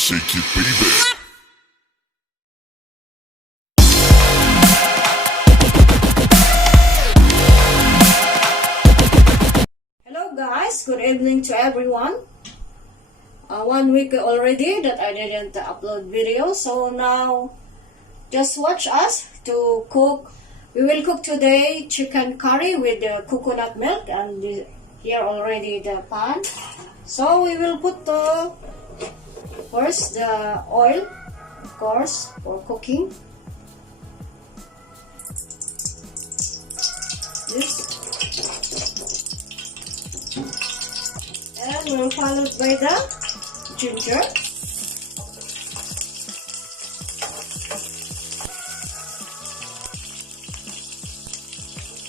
Shake it, baby. Hello guys, good evening to everyone. 1 week already that I didn't upload video, so now just watch us to cook. We will cook today chicken curry with the coconut milk, and here already the pan. So we will put first the oil, of course, for cooking. This. And we'll follow by the ginger.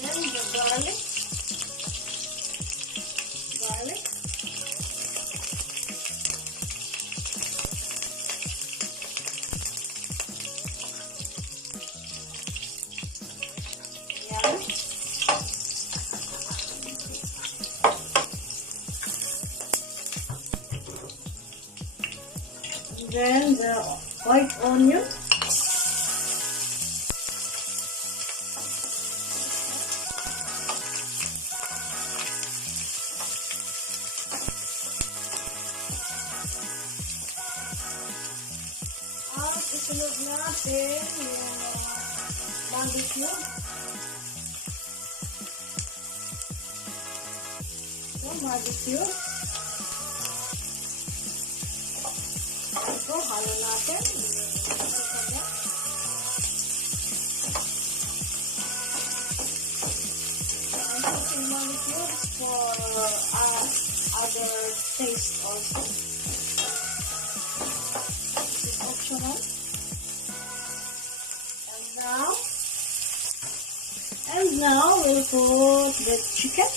Then the garlic. Then the white onion. At isunod natin yung barbecue. Yung barbecue. Ito, halo natin. I put molecules for other taste also. This is optional. And now we'll put the chicken.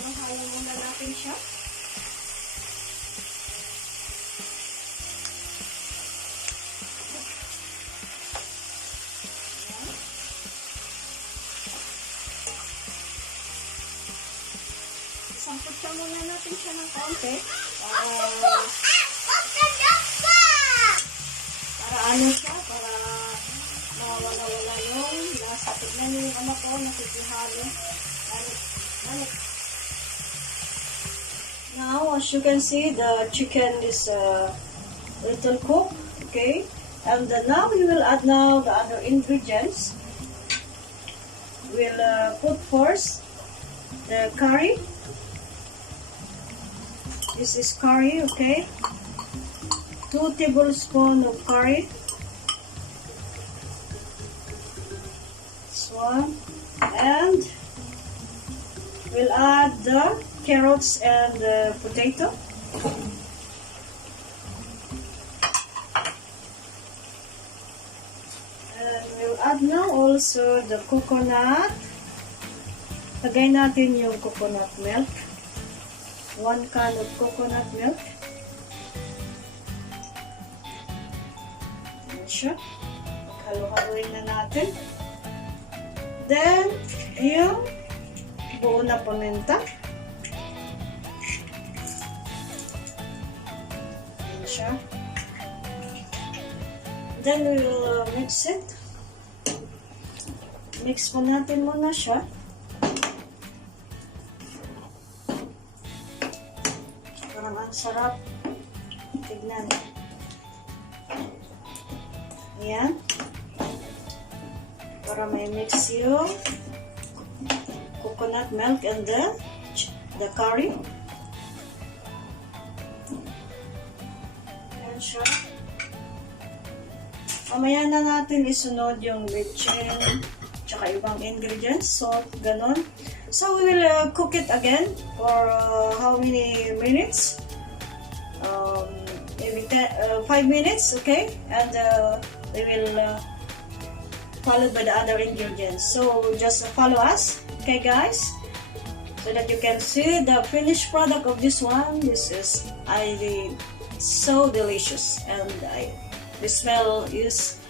Halo muna natin siya. Sampot siya muna natin siya ng kaunti. Para ano siya, para mawala-wala yung lasa. Tignan niyo yung ama ko, nakikihalo. Balik. Now, as you can see, the chicken is a little cooked, okay? And now we will add now the other ingredients. We'll put first the curry. This is curry, okay? 2 tablespoons of curry. This one. And we'll add the carrots and the potato. And we'll add now also the coconut. Lagay natin yung coconut milk. 1 can of coconut milk. Ayan siya. Halo-haloin na natin. Then, yung buo na paminta. Siya. Then we will mix it. Mix po natin muna siya. ang sarap. Tignan. Ayan. Para may mix yung coconut milk and the curry. Ayan siya. Mamaya na natin isunod yung lechon tsaka ibang ingredients, salt, ganon. So we will cook it again for how many minutes? Maybe 5 minutes, okay? And we will followed by the other ingredients. So just follow us, okay guys? So that you can see the finished product of this one. This is so delicious, and the smell is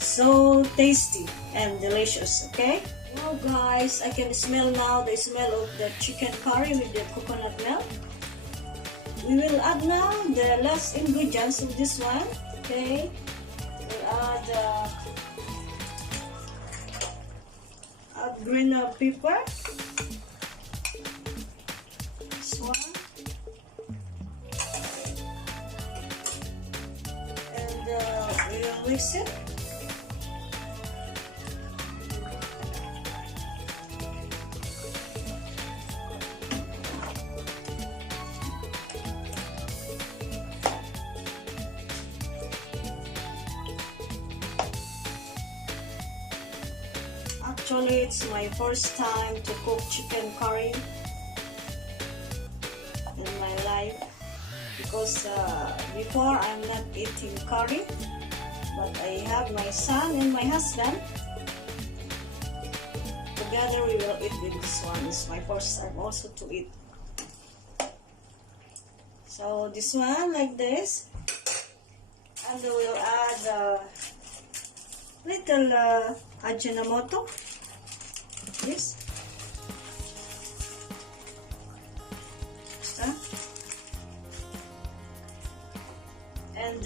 so tasty and delicious, okay? Now guys, I can smell now the smell of the chicken curry with the coconut milk. We will add now the last ingredients of this one, okay? We'll add green pepper. This one. And we'll mix it. Actually, it's my first time to cook chicken curry in my life, because before I'm not eating curry, but I have my son and my husband. Together we will eat with this one. It's my first time also to eat. So this one like this, and we will add little ajinomoto. This. And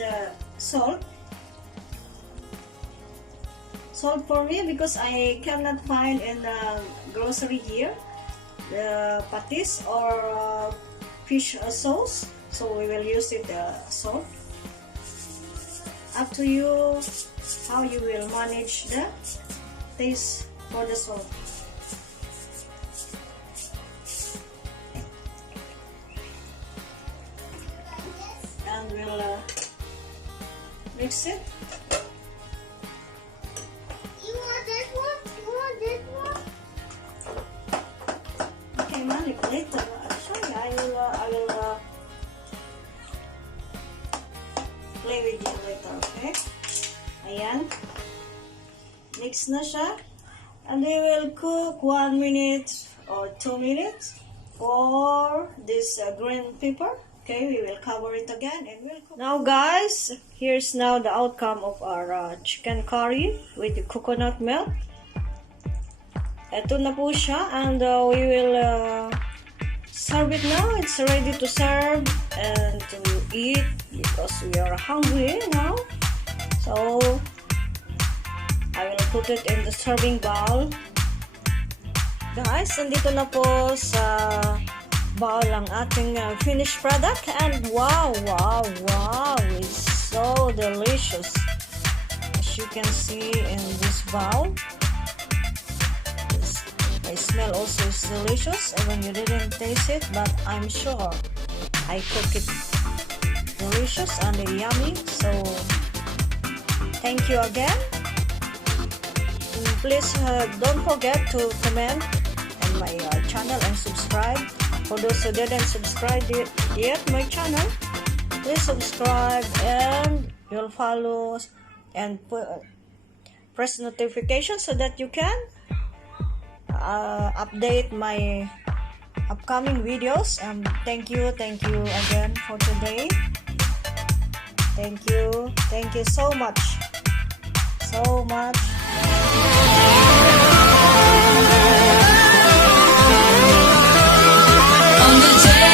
salt. Salt for me because I cannot find in the grocery here the patis or fish sauce, so we will use it salt. Up to you how you will manage the taste for the salt. And we'll mix it. You want this one? You want this one? Okay, man, later. Sorry, I will play with you later, okay? Ayan. Mix na siya. And we will cook 1 minute or 2 minutes for this green pepper. Okay, we will cover it again and we'll cook. Now guys, here's now the outcome of our chicken curry with the coconut milk. Ito na po siya, and we will serve it now. It's ready to serve and to eat because we are hungry now. So I will put it in the serving bowl. Guys, nandito na po sa bowl ang ating finished product, and wow, it's so delicious. As you can see in this bowl, the smell also is delicious, even you didn't taste it, but I'm sure I cook it delicious and yummy. So thank you again. Please don't forget to comment on my channel and subscribe. For those who didn't subscribe yet my channel, please subscribe and you'll follow and press notification so that you can update my upcoming videos. And thank you again for today. Thank you so much. On the day